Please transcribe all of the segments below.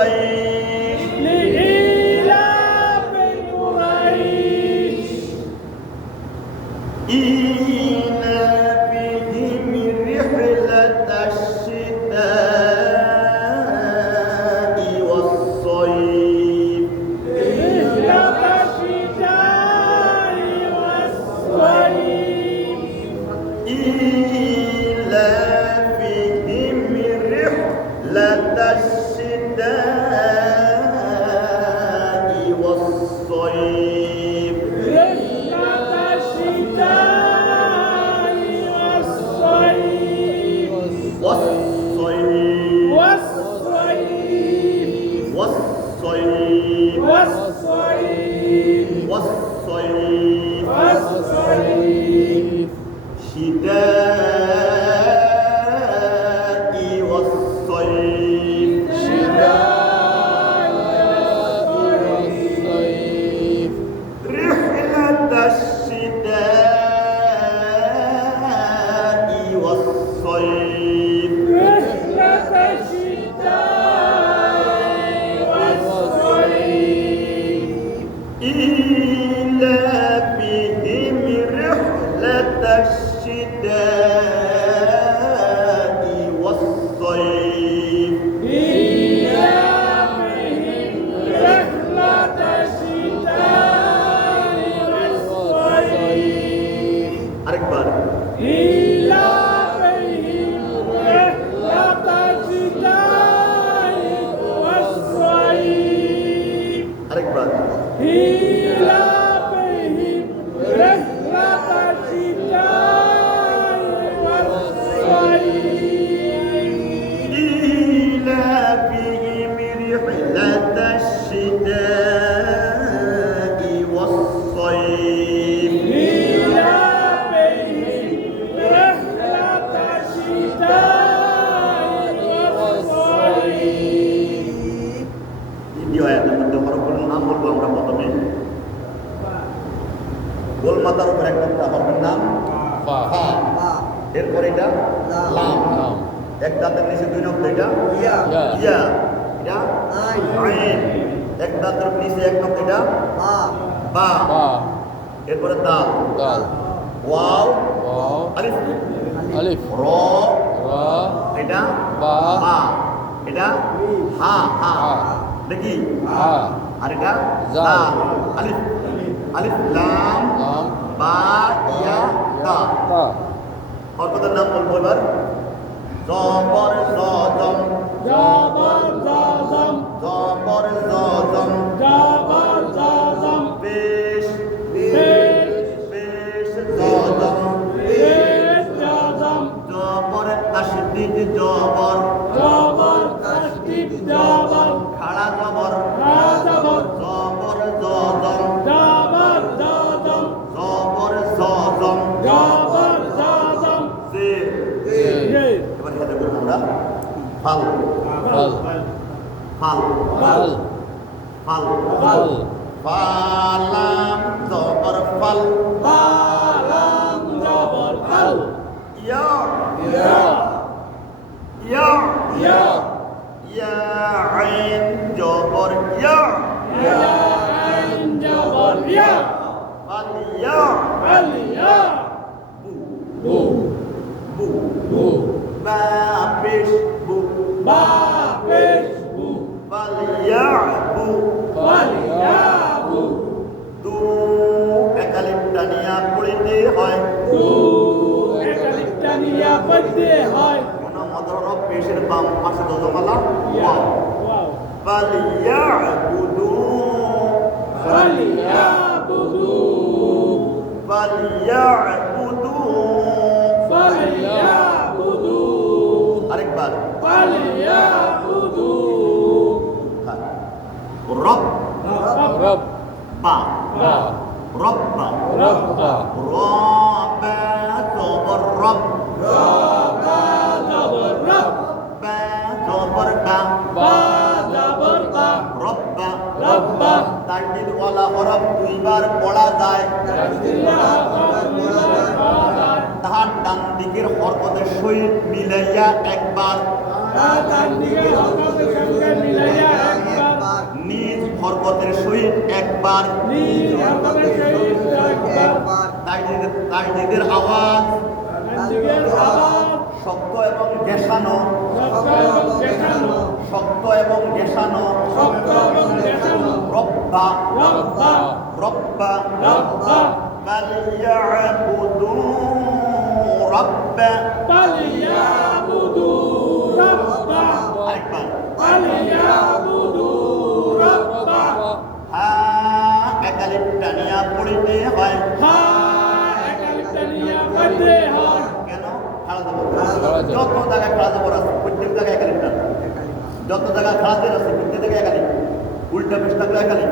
قريش لإيلاف قريش إيلافهم رحلة الشتاء والصيف رحلة الشتاء والصيف إيلافهم رحلة الشتاء والصيف رحلة الشتاء والصيف والصيف والصيف والصيف والصيف والصيف والصيف شتاء والصيف رحلة الشتاء والصيف رحلة الشتاء والصيف إيلافهم رحلة الشتاء والصيف إيلافهم رحلة الشتاء والصيف আরেকবার إيلافهم رحلة الشتاء والصيف আরেকবার إيلافهم رحلة الشتاء والصيف إيلافهم رحلة الشتاء والصيف إيلافهم رحلة الشتاء والصيف দ্বিতীয় আয়াতের মধ্যে হরফগুলোর নাম বলবো আমরা প্রথমে গোল মাথার উপর এক একটা হরফের নাম ফা ফা এরপর এটা লাম লাম এক দাঁতের নিচে দুই নম্বর এটা ইয়া ইয়া এটা আইন এক দাঁতের নিচে এক নম্বর এটা বা বা এরপরে দাল দাল ওয়াও ওয়াও আলিফ আলিফ র রা এটা বা বা এটা হা হা হা দেখি হা আর এটা জাল। জাল আলিফ আলিফ লাম লাম বা ইয়া তা তা হরফের নাম বলবো এবার জবর জজম جبر زازم জবর জজম جبر زازم পেশ بيش পেশ জজম بيش زازم জবর তাসদীদ জবর جبر تشديد جبر খাড়া জবর جبر জবর জজম جبر زازم জবর জজম جبر زازم জের এবার সাথে করব আমরা ফাল ফাল ফাল ফাল ফাল ফাল ফালাম জবর ফাল فلم جبر فل ইয়া ইয়া ইয়া يا ইয়া আইন জবর ইয়া يا عين جبر يا ফাল ইয়া اليا বু بو বু بو বা পেশ বু بابش بو ফাল ইয়া বু فليابو দু একালিপ টানিয়া পড়িতে হয় دو الثانية بدي هاي কোন মদর পেশের বাম পাশে দজমালা يا ওয়াও واو ফাল ইয়া বুদু فليعبدوا ফাল ইয়া বুদু فليعبدوا আরেকবার فليعبدوا রব রব বা বা রব্বা রব্বা রবা জবর রব ربا جبر رب বা জবর বা با جبر با রব্বা ربا তাকদির ওয়ালা হরফ দুইবার পড়া যায় তাহার ডান দিকের হরকতের সহিত মিলাইয়া একবার ডান দিকে হরকতের সঙ্গে মিলাইয়া একবার নিজ হরকতের সহিত একবার নিজ হরকতের সহিত একবার তাজদিদের আওয়াজ ডান দিকের আওয়াজ শক্ত এবং গেসানো শক্ত এবং দেখানো শক্ত এবং গেসানো শক্ত এবং দেখানো রব্বা রব্বা রব্বা রব্বা ফালিয়াবুদু রব্বা ফালিয়াবুদু রব্বা আরেকবার ফালিয়াবুদু রব্বা হা একালিপ টানিয়া পড়িতে হয় হা একালিপটা নিয়ে পড়তে হয় কেন খাড়া জবর খাড়া জবর। যত জায়গায় খাড়া জবর আছে প্রত্যেক জায়গায় একালিপ টান যত জায়গায় খাড়া জবর আছে প্রত্যেক জায়গায় একালিপ উল্টা পেশ থাকলে একালিপ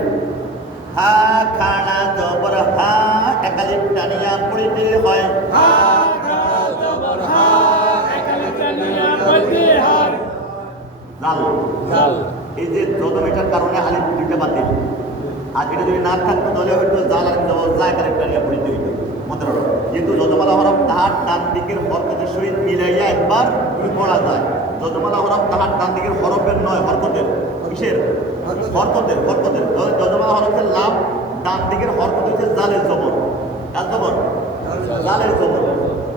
হা খাড়া জবর হা একালিপ টানিয়া পড়িতে হয় হা খা জবর হা একালিপটা নিয়ে পড়তে হয় জাল জাল এই যে যদম এটার কারণে আলিফ দুইটা বাতিল আর এটা যদি না থাকতো তাহলে হয়তো জাল আর জবর যা একালিপ টানিয়া পড়িতে হইতো মনে রাখো কিন্তু যদমালা হরফ তাহার ডান দিকের হরকতের সহিত মিলাইয়া একবার পড়া যায় যদমালা হরফ তাহার ডান দিকের হরফের নয় হরকতের কিসের হরকতের হরকতের যদমালা হরফের লাভ ডান দিকের হরকত হচ্ছে জালের জবর কার জবর জালের জবর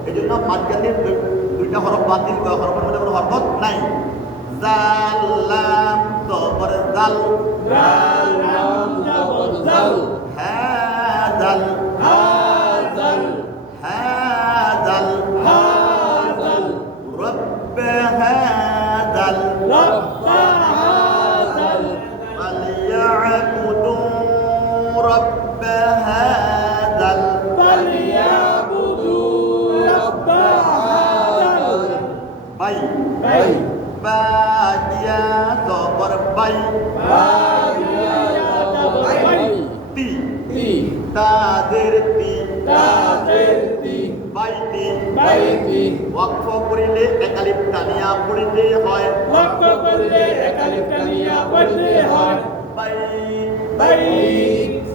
এই জন্য মাঝখানে দুইটা হরফ বাতিল হরফের মধ্যে কোনো হরকত নাই জাল লাম জবর জাল জাল লাম জবর জাল হ্যাঁ জাল হাজাল হাজাল হাজাল رب هذا রব্বা হাজাল فليعبدوا رب هذا ফালিয়াবুদু রব্বা হাজাল باي বাই باجيا صبر باي বাইয়া জবর বাই تي তি তাদের তি তাদের দি বাইতি বাইতি ওয়াকফ করিলে একালিপ টানিয়া পড়িতে হয় ওয়াক্ফ করলে একালিপটা নিয়ে পড়তে হয় বাই বাইত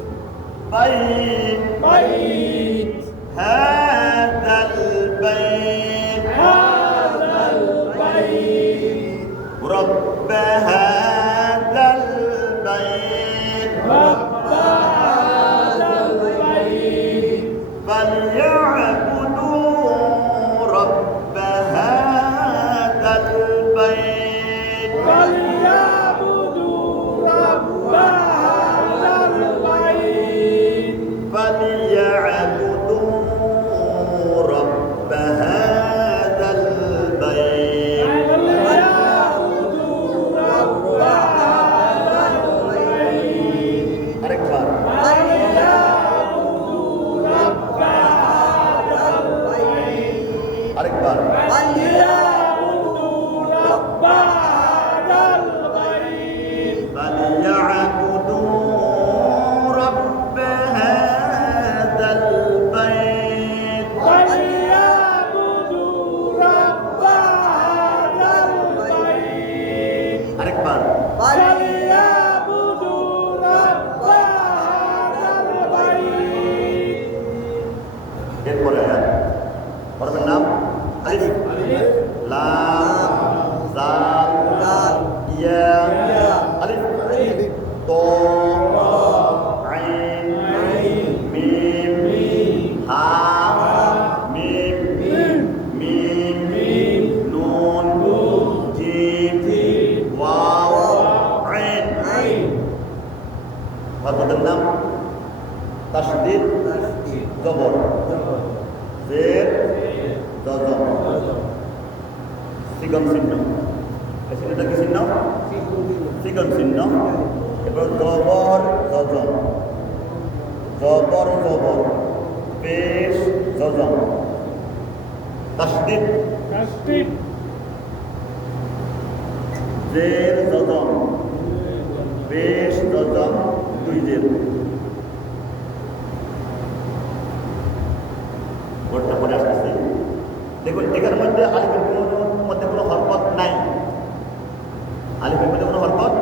বাইত বাইত هذا البيت হাজাল বাইত رب هذا البيت রব্বা হাজাল বাইত فليعبدوا رب هذا البيت ফালিয়াবুদু রব্বা হাজাল বাইত فليعبدوا رب هذا البيت ফালিয়াবুদু রব্বা হাজাল বাইত আরেকবার ফালিয়াবুদু রব্বা হাজাল বাইত আরেকবার ফালিয়াবুদু রব্বা হাজাল বাইত فليعبدوا رب هذا البيت ফালিয়াবুদু রব্বা হাজাল বাইত আরেকবার ফালিয়াবুদু রব্বা হাজাল বাইত এরপরে হরফের নাম আলিফ লাম জাল ইয়া আলিফ তো আইন মিম হা মিম মিম নুন জিম ওয়াও আইন হরফের নাম তাসদীদ জবর জের জজম সিগম চিহ্ন এটা কি চিহ্ন সিগম চিহ্ন এবার জবর জজম জবর জবর পেশ জজম তাসদীদ তাসদীদ জের জজম পেশ জজম দুই জের বোর্ডটা পরে আসতেছে দেখুন এখানের মধ্যে আলিফের মধ্যে কোনো হরকত নাই আলিফের মধ্যে কোনো হরকত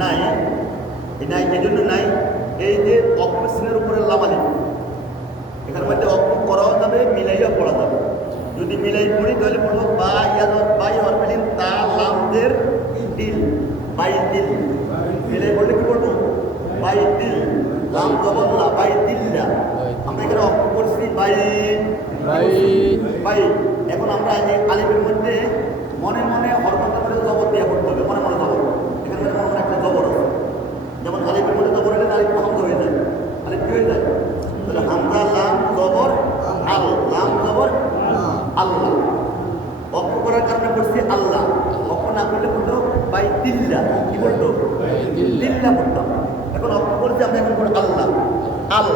নাই নাই এই জন্য নাই এই যে অপসিনের উপরে লাভ আলিফ এখানের মধ্যে অপ করাও যাবে মিলাইয়া পড়া যাবে যদি মিলাই পড়ি তাহলে পড়বো বা ইয়াদর বাই হরফিন তা লামদের দিল বাই দিল মিলাই পড়লে কি পড়বো বাই দিল লাম জবল্লা বাই দিল্লা আমরা এখানে অক্ষ করছি বাই বাইত বাই এখন আমরা এই যে আলিফের মধ্যে মনে মনে হরফটা করে জবর দিয়ে পড়তে হবে মনে মনে জবর এখানে মনে মনে একটা জবর আছে যেমন আলিফের মধ্যে জবর হলে আলিফ হামজা হয়ে যায় আলিফ কি হয়ে যায় তাহলে হামজা লাম জবর আল লাম জবর আল্লাহ অক্ষ করার কারণে পড়ছি আল্লাহ অক্ষ না করলে পড়তো বাই দিল্লা কি বলতো দিল্লা পড়তাম এখন অক্ষ করছি আমরা এখন পড়ি আল্লাহ আল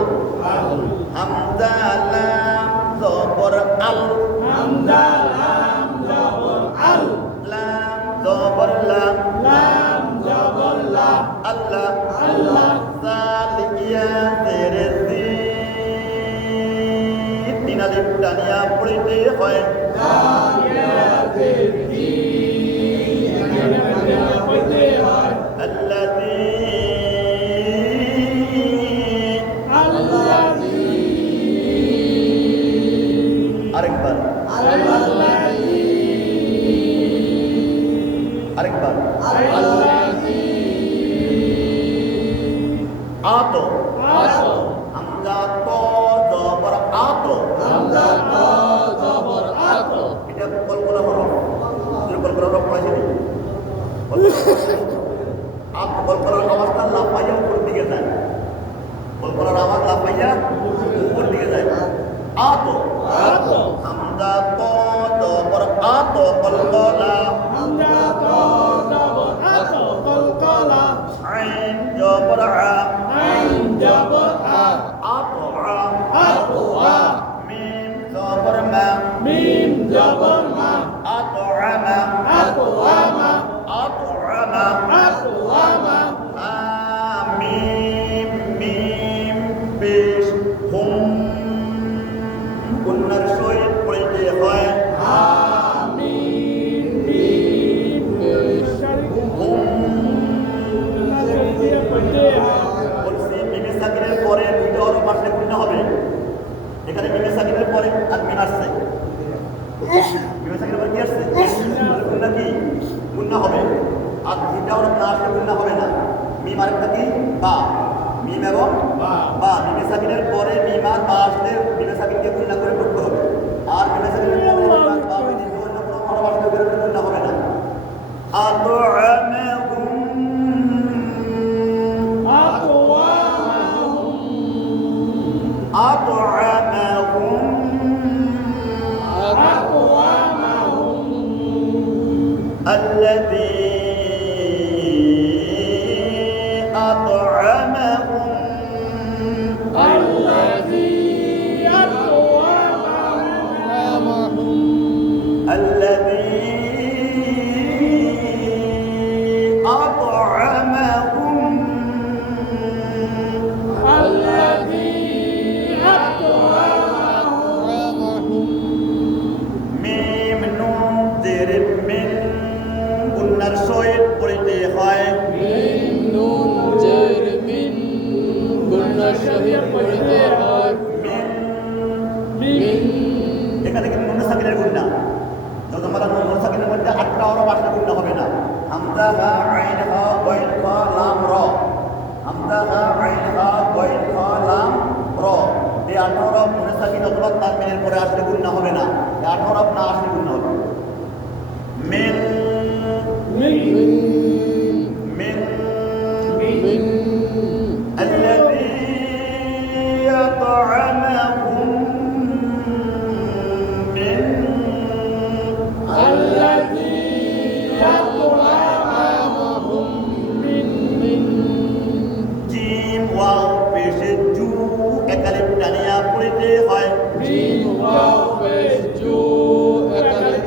হামজা লাম জবর আল হামজা লাম জবর আল লাম জবর লা লাম জবর লা আল্লাহ আল্লাহ সালিয়া তেরে জি তিন আলিফ টানিয়া পড়িতে হয় দায়াতের জি এখানে পড়তে হয় আল্লাযী আল্লাযী আরেকবার আল্লাযী আরেকবার আল্লাযী আতো আতো হামজা তো জবর আতো হামজা তো জবর আতো এটা কলকলা হলো কলকলা হলো পড়াইছি কলকলার অবস্থা লাফাইয়া উপর দিকে যায় কলকলার আওয়াজ লাফাইয়া উপর দিকে যায় আতো আতো হামজা তো জবর আতো কলকলা হামজা তো জবর আতো কলকলা আইন জবর আ আইন জবর আ আতো আ আতো আ মিম জবর মা মিম জবর মা আতো আমা আতো আমা আতো আমা আতো আমা মিম মিম পেশ হুম উন্নার সহিত পড়িতে হয় আমিন মিম হুম দিয়ে পড়তে হয় বলছি মিমে সাকিনের পরে দুইটা হরফ আসলে গুণনা হবে এখানে মিমে সাকিনের পরে আর মিম আসছে মিমে সাকিনের পরে কি আসছে গুণনা কি গুণনা হবে আর দুইটা হরফ না আসলে গুণনা হবে না মিম আরেকটা কি বা মিম এবং বা মিমে সাকিনের পরে মিম আর বা আসলে মিমে সাকিনকে গুণনা করে পড়তে হবে আর মিমে সাকিনের পরে মিম আর বা যদি অন্য কোনো হরফ আসলে গুণনা হবে না أقوامهم أطعمهم أقوامهم الذي أطعمهم الذي أطعمهم الذي أطعمهم الذي أطعمهم মিম নুন জের মিন গুন্নার সহিত পড়িতে হয় মিম নুন জের মিন গুণার সহিত পড়িতে হয় মিন মিন এখানে কিন্তু নুন সাকিনের গুন্না যখন আমরা নুন সাকিনের মধ্যে আটটা হরফ আসলে গুন্না হবে না হামজা হা আইন হা গাইন হা লাম র হামজা হা আইন হা গাইন হা লাম র এই আট হরফ নুন সাকিন অথবা তানবিনের পরে আসলে গুন্না হবে না এই আট হরফ না আসলে গুন্না হবে মিন من মিন মিন الذي أطعمهم من الذي أطعمهم من জিম ওয়াও পেশে জু একালিপ টানিয়া পড়িতে হয় জিম ওয়াও পেশ জু একালিপ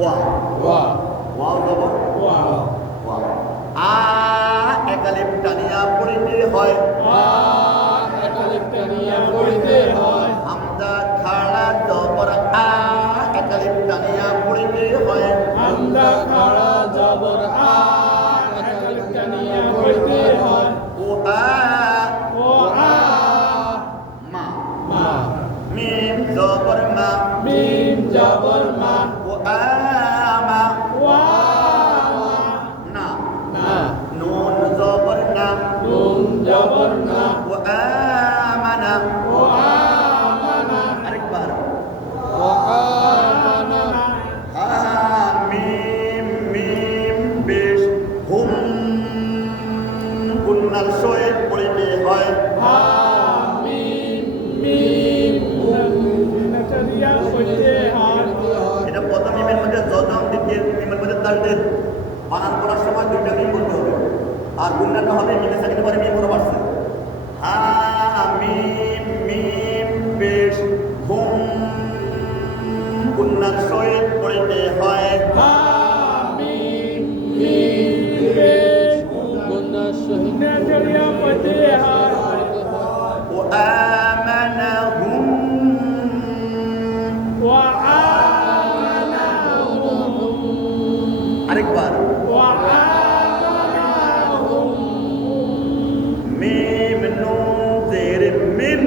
ওয়া ওয়া ওয়াও জবর ওয়া ওয়া আ এক আলিফ টানিয়া পড়িতে হয় আ একালিফ টানিয়া পড়িতে হয় হামজা খাড়া জবর আ এক আলিফ টানিয়া পড়িতে হয় হামজা খাড়া জবর আ একালিফ টানিয়া পড়িতে হয় ও ও আ মা মা মিম জবর মা মিম জবর মা ও মা ওয়া না না নুন জবর না নুন জবর না ও আমানা ও আমানা আরেকবার ওয়া আমানা হা মিম মিম বেশ হুম গুন্নার সহিত পড়িতে হয় হা মিম মিম হুম নাচরিয়া হইতে হয় এটা প্রথম মিমের মধ্যে জজম দ্বিতীয় মিমের মধ্যে তালটেন বানান করার সময় দুইটা মিম বলতে হবে আর গুন্নাটা হবে মিমের সাথে পরে মিম বড় বাড়ছে হা মিম মিম বেশ হুম গুন্নার সহিত পড়িতে হয় হা মিম মিম বেশ গুন্না সহিত নাচরিয়া হইতে হয় ও আমানাহুম ওয়া আমানাহুম আরেকবার ওয়া আমানাহুম মিম নুন জের মিন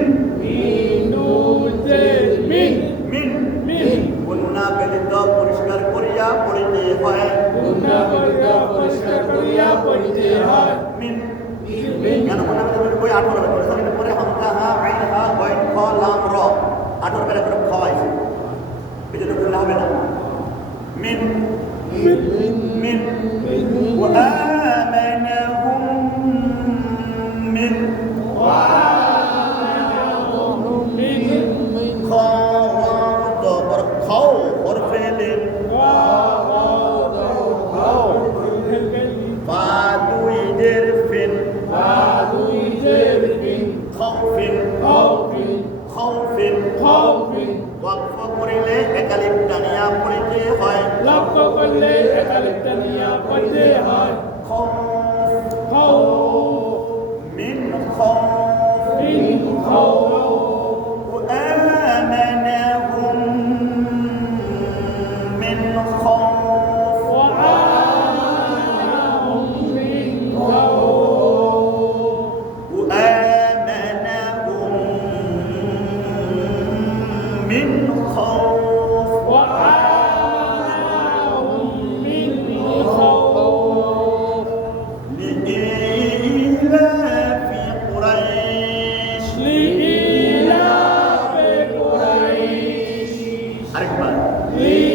নুন জের মিন মিন মিন গুন্না ব্যতীত পরিষ্কার করিয়া পড়িতে হয় গুন্না করিয়া পরিষ্কার করিয়া পড়িতে হয় মিন কেন গুন্না ব্যতীত বই 18 হবে পরিষ্কার পরে হামজা হা আইন হা গইন খ লাম র 18 করে করে খাওয়াইছে এটা তো গুন্না হবে না মিন মিন ওয়া আমানাহুম মিন মিন খ ওয়া জবর খাও হরফে লিন বা দুই জের ফিন খাউফিন খাউফিন ওয়াকফ করিলে একালিফ টানিয়া পড়িতে হয় লক্ষ্য করলে একালিপটা নিয়ে পড়তে হয় খাউফ মিন খাউফ মিন খাউফ وآمنهم من خوف وآمنهم من خوف وآمنهم من خوف وآمنهم من خوف لإيلاف قريش لإيلاف قريش أكبر لإيلاف